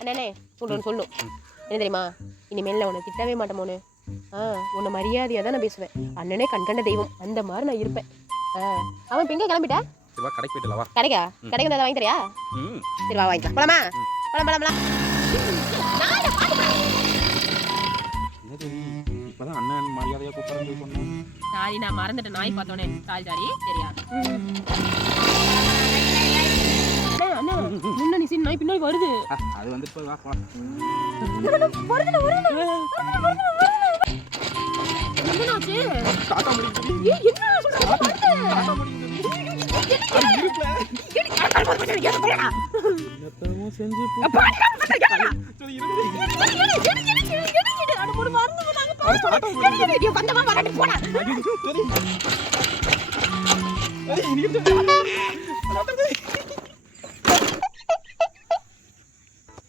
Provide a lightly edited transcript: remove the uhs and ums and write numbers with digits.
அண்ணே ஒன்று சொல்லும் என்ன தெரியுமா, இனிமேல் நான் உன்னை திட்டவே மாட்டேமோன்னு. உன்னை மரியாதையாக தான் நான் பேசுவேன். அண்ணனே கண்கண்ட தெய்வம் அந்த மாதிரி நான் இருப்பேன். அவன் இப்போ எங்கே கிளம்பிட்டா? கடைக்கு போயிட்டு வா. கடைக்கா? கடைக்கு வந்து வாங்கி தரியா? சரி வா வாங்கிக்கலாம். போலாமா? போலாம். இப்பதான் அண்ணன் மரியாதையா கூப்பிடுறது சொன்னேன். சாரி, நான் மறந்துட்டேன். நாய் பார்த்தோன்னே சாரி சரியா? அண்ணா முன்னாடி சீன் நாய் பின்னாடி வருது. அது வந்து போய் வா போலாம். என்னாச்சு? டாடா முடிஞ்சு. ஏய் என்ன சொல்ற? டாடா முடிஞ்சு. அது இருப்பல. என்னத்தமோ செஞ்சு சரி இரு. அட ஒரு மருந்து போடாங்க பா. நீ வந்தமா வரட்டு போடா. சரி. ஏய் நீ